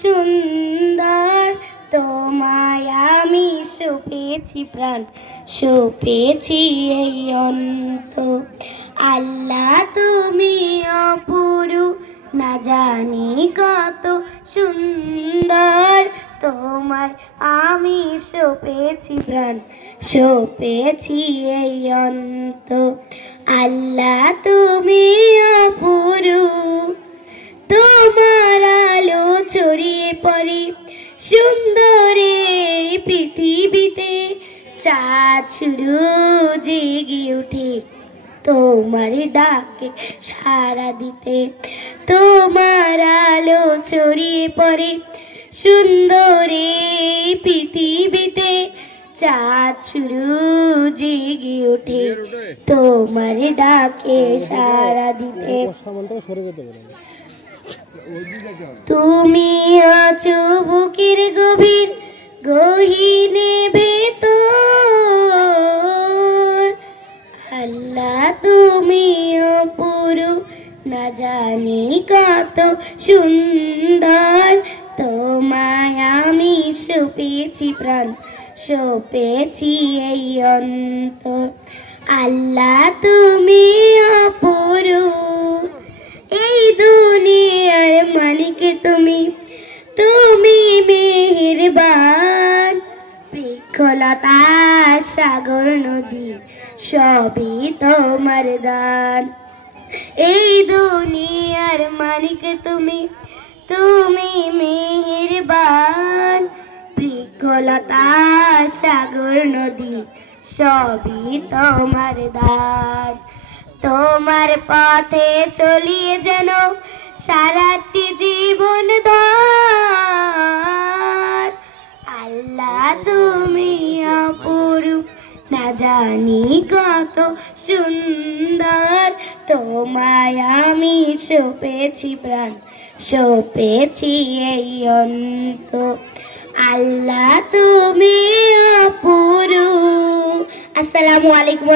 সুন্দর, তোমায় আমি সপেছি প্রাণ, সপেছি এই অন্তর। আল্লাহ তুমি অপরূপ, না জানি কত সুন্দর, তোমায় আমি সপেছি প্রাণ, সপেছি এই অন্তর। আল্লাহ তুমি অপরূপ, তোমার আলো ছড়িয়ে পড়ে সুন্দর এই পৃথিবীতে, চাঁদ শুরু জেগে ওঠে তোমার ডাকে সাড়া দিতে। তোমার আলো ছড়িয়ে পড়ে সুন্দর এই পৃথিবীতে, চাঁদ শুরু জেগে ওঠে তোমার ডাকে সাড়া দিতে। তুমি আছো বুকের গভীর গহীনে ভেতর, আল্লাহ তুমি অপরূপ, না জানি কত সুন্দর, তোমায় আমি সপেছি প্রাণ, সপেছি এই অন্তর। আল্লাহ তুমি অপরূপ, এই দুনিয়ার মালিক তুমি, তুমি মেহেরবান, বৃক্ষলতা সাগর নদী সবই তোমার দান। এই দুনিয়ার মালিক তুমি, তুমি মেহেরবান, বৃক্ষলতা সাগর নদী সবই তোমার দান। তোমার পথে চলিয়ে যেন সারাটি জীবন ধর, আল্লাহ তুমি অপরূপ, না জানি কত সুন্দর, তোমায় আমি সপেছি প্রাণ, সপেছি এই অন্তর। আল্লাহ তুমি অপরূপ। আসসালামু আলাইকুম।